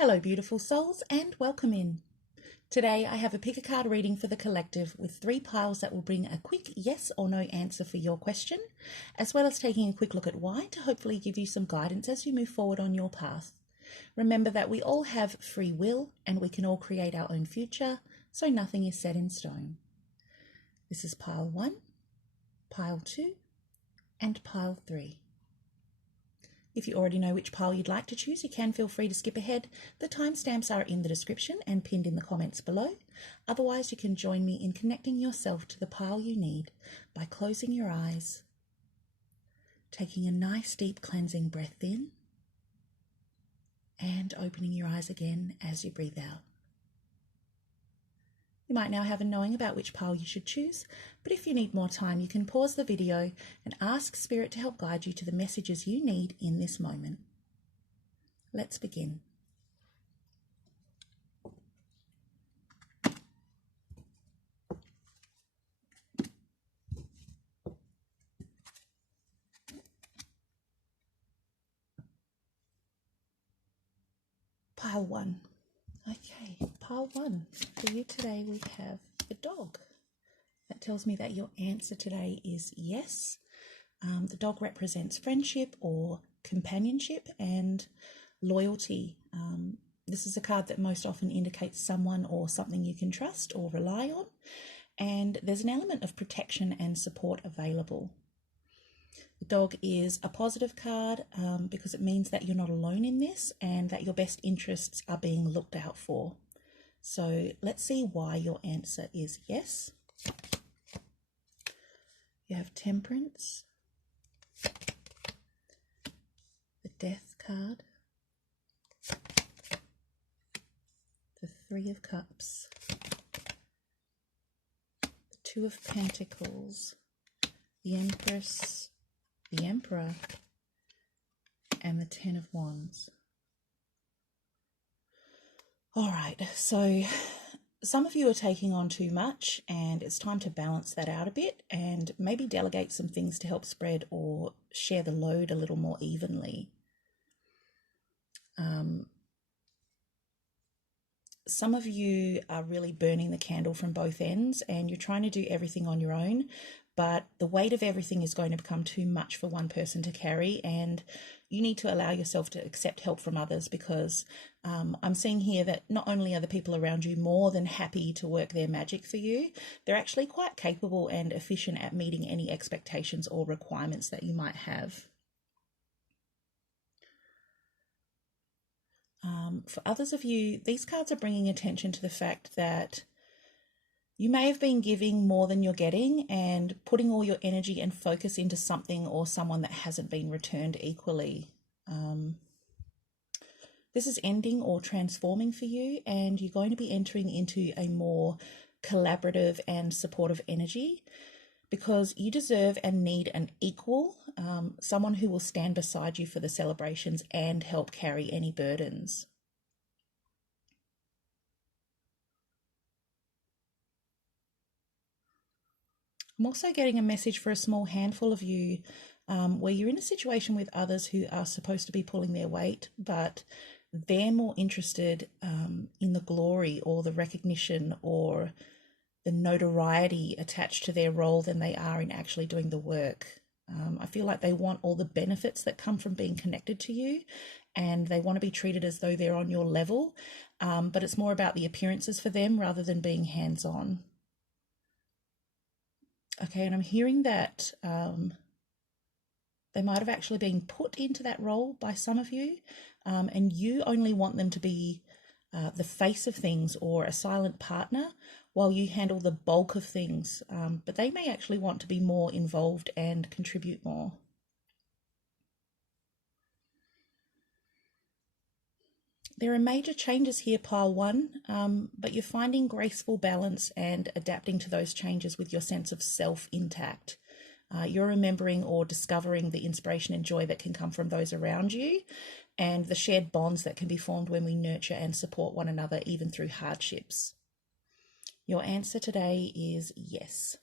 Hello beautiful souls and welcome in. Today I have a pick a card reading for the collective with 3 piles that will bring a quick yes or no answer for your question, as well as taking a quick look at why to hopefully give you some guidance as you move forward on your path. Remember that we all have free will and we can all create our own future, so nothing is set in stone. This is pile 1, pile 2 and pile 3. If you already know which pile you'd like to choose, you can feel free to skip ahead. The timestamps are in the description and pinned in the comments below. Otherwise, you can join me in connecting yourself to the pile you need by closing your eyes, taking a nice deep cleansing breath in, and opening your eyes again as you breathe out. You might now have a knowing about which pile you should choose, but if you need more time, you can pause the video and ask Spirit to help guide you to the messages you need in this moment. Let's begin. Pile 1. Okay, pile 1. For you today we have the dog. That tells me that your answer today is yes. The dog represents friendship or companionship and loyalty. This is a card that most often indicates someone or something you can trust or rely on. And there's an element of protection and support available. The dog is a positive card because it means that you're not alone in this and that your best interests are being looked out for. So let's see why your answer is yes. You have Temperance, the Death card, the 3 of Cups, the 2 of Pentacles, the Empress, the Emperor, and the 10 of Wands. All right, so some of you are taking on too much and it's time to balance that out a bit and maybe delegate some things to help spread or share the load a little more evenly. Some of you are really burning the candle from both ends and you're trying to do everything on your own, but the weight of everything is going to become too much for one person to carry, and you need to allow yourself to accept help from others because I'm seeing here that not only are the people around you more than happy to work their magic for you, they're actually quite capable and efficient at meeting any expectations or requirements that you might have. For others of you, these cards are bringing attention to the fact that you may have been giving more than you're getting and putting all your energy and focus into something or someone that hasn't been returned equally. This is ending or transforming for you, and you're going to be entering into a more collaborative and supportive energy because you deserve and need an equal, someone who will stand beside you for the celebrations and help carry any burdens. I'm also getting a message for a small handful of you where you're in a situation with others who are supposed to be pulling their weight, but they're more interested in the glory or the recognition or the notoriety attached to their role than they are in actually doing the work. I feel like they want all the benefits that come from being connected to you, and they want to be treated as though they're on your level, but it's more about the appearances for them rather than being hands-on. Okay, and I'm hearing that they might have actually been put into that role by some of you, and you only want them to be the face of things or a silent partner while you handle the bulk of things, but they may actually want to be more involved and contribute more. There are major changes here, pile 1, but you're finding graceful balance and adapting to those changes with your sense of self intact. You're remembering or discovering the inspiration and joy that can come from those around you and the shared bonds that can be formed when we nurture and support one another, even through hardships. Your answer today is yes.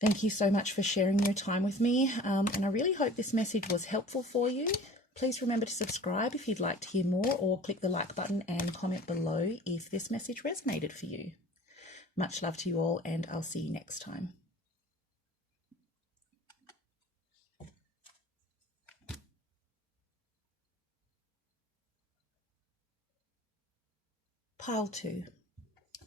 Thank you so much for sharing your time with me, and I really hope this message was helpful for you. Please remember to subscribe if you'd like to hear more, or click the like button and comment below if this message resonated for you. Much love to you all, and I'll see you next time. Pile 2.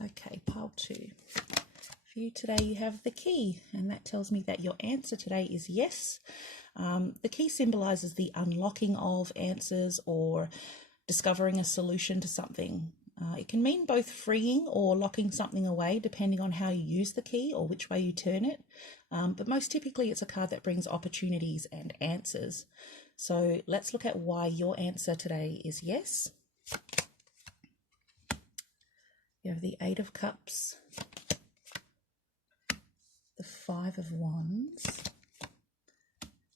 Okay, pile 2. For you today, you have the key, and that tells me that your answer today is yes. The key symbolizes the unlocking of answers or discovering a solution to something. It can mean both freeing or locking something away, depending on how you use the key or which way you turn it. But most typically, it's a card that brings opportunities and answers. So let's look at why your answer today is yes. You have the 8 of Cups, the 5 of Wands,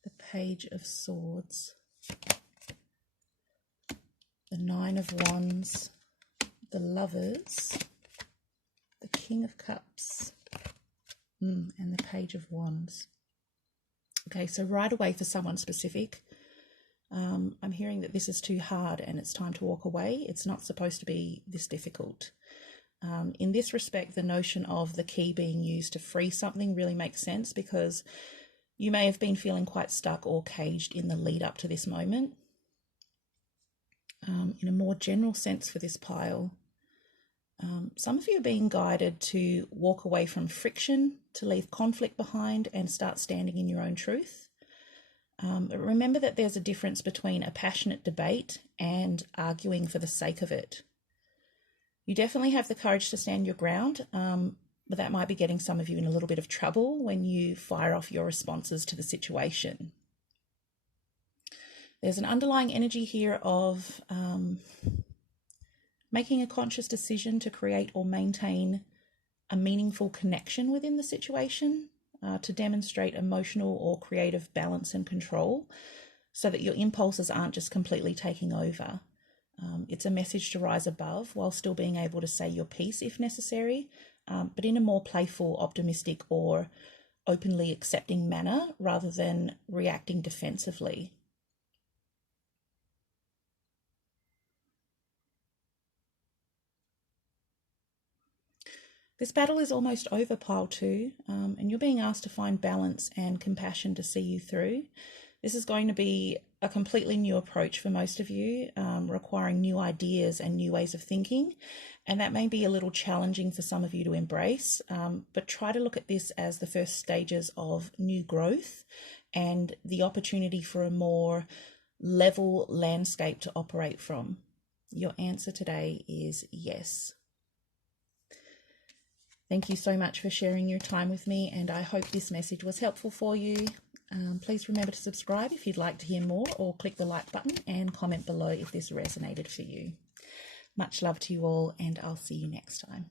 the Page of Swords, the 9 of Wands, the Lovers, the King of Cups, and the Page of Wands. Okay, so right away for someone specific, I'm hearing that this is too hard and it's time to walk away. It's not supposed to be this difficult. In this respect, the notion of the key being used to free something really makes sense, because you may have been feeling quite stuck or caged in the lead up to this moment. In a more general sense for this pile, some of you are being guided to walk away from friction, to leave conflict behind and start standing in your own truth. But remember that there's a difference between a passionate debate and arguing for the sake of it. You definitely have the courage to stand your ground, but that might be getting some of you in a little bit of trouble when you fire off your responses to the situation. There's an underlying energy here of making a conscious decision to create or maintain a meaningful connection within the situation, to demonstrate emotional or creative balance and control, so that your impulses aren't just completely taking over. It's a message to rise above while still being able to say your piece if necessary, but in a more playful, optimistic, or openly accepting manner rather than reacting defensively. This battle is almost over, pile 2, and you're being asked to find balance and compassion to see you through. This is going to be a completely new approach for most of you, requiring new ideas and new ways of thinking. And that may be a little challenging for some of you to embrace, but try to look at this as the first stages of new growth and the opportunity for a more level landscape to operate from. Your answer today is yes. Thank you so much for sharing your time with me, and I hope this message was helpful for you. Please remember to subscribe if you'd like to hear more, or click the like button and comment below if this resonated for you. Much love to you all, and I'll see you next time.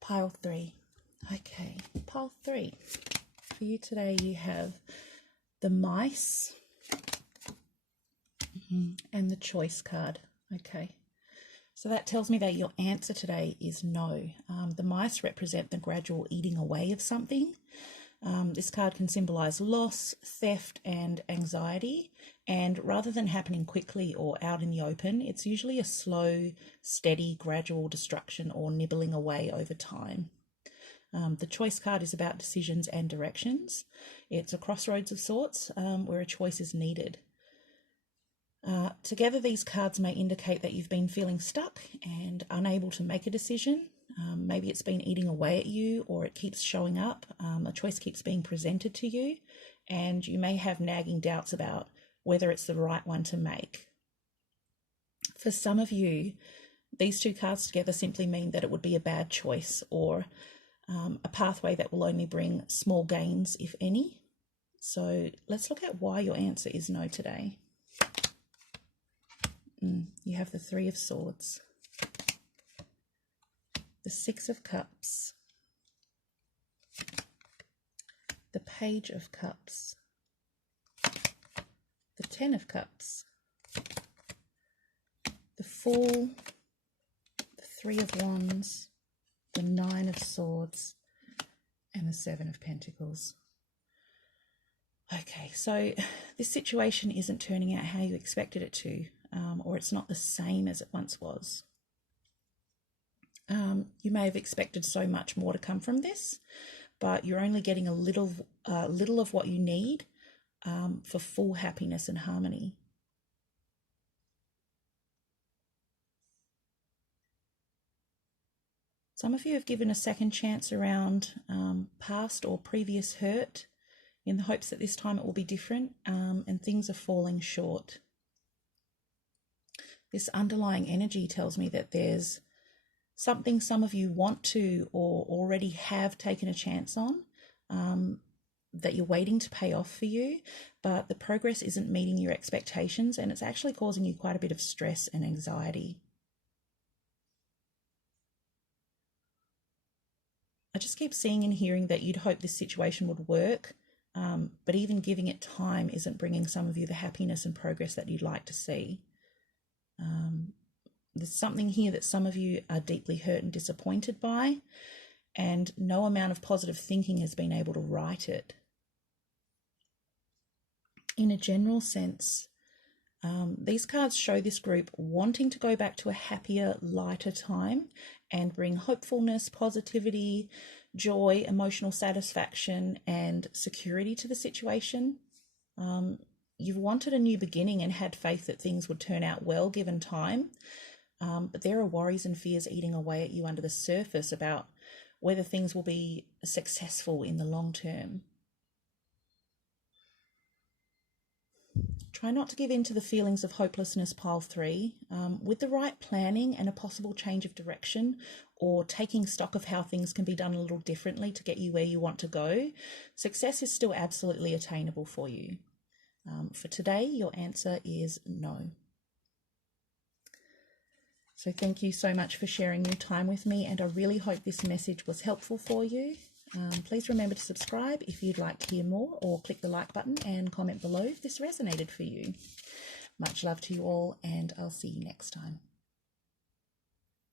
Pile 3. Okay, pile 3. For you today, you have the Mice and the Choice card. Okay, so that tells me that your answer today is no. The mice represent the gradual eating away of something. This card can symbolize loss, theft, and anxiety. And rather than happening quickly or out in the open, it's usually a slow, steady, gradual destruction or nibbling away over time. The Choice card is about decisions and directions. It's a crossroads of sorts, where a choice is needed. Together, these cards may indicate that you've been feeling stuck and unable to make a decision. Maybe it's been eating away at you, or it keeps showing up. A choice keeps being presented to you, and you may have nagging doubts about whether it's the right one to make. For some of you, these two cards together simply mean that it would be a bad choice, or a pathway that will only bring small gains, if any. So let's look at why your answer is no today. You have the 3 of Swords, the 6 of Cups, the Page of Cups, the 10 of Cups, the Fool, the Three of Wands, the Nine of Swords, and the Seven of Pentacles. Okay, so this situation isn't turning out how you expected it to, or it's not the same as it once was. You may have expected so much more to come from this, but you're only getting a little of what you need for full happiness and harmony. Some of you have given a second chance around past or previous hurt in the hopes that this time it will be different, and things are falling short. This underlying energy tells me that there's something some of you want to or already have taken a chance on, that you're waiting to pay off for you, but the progress isn't meeting your expectations, and it's actually causing you quite a bit of stress and anxiety. I just keep seeing and hearing that you'd hope this situation would work, but even giving it time isn't bringing some of you the happiness and progress that you'd like to see. There's something here that some of you are deeply hurt and disappointed by, and no amount of positive thinking has been able to right it. In a general sense, these cards show this group wanting to go back to a happier, lighter time and bring hopefulness, positivity, joy, emotional satisfaction, and security to the situation. You've wanted a new beginning and had faith that things would turn out well given time, but there are worries and fears eating away at you under the surface about whether things will be successful in the long term. Try not to give in to the feelings of hopelessness, pile 3. With the right planning and a possible change of direction, or taking stock of how things can be done a little differently to get you where you want to go, success is still absolutely attainable for you. For today, your answer is no. So thank you so much for sharing your time with me, and I really hope this message was helpful for you. Please remember to subscribe if you'd like to hear more, or click the like button and comment below if this resonated for you. Much love to you all, and I'll see you next time.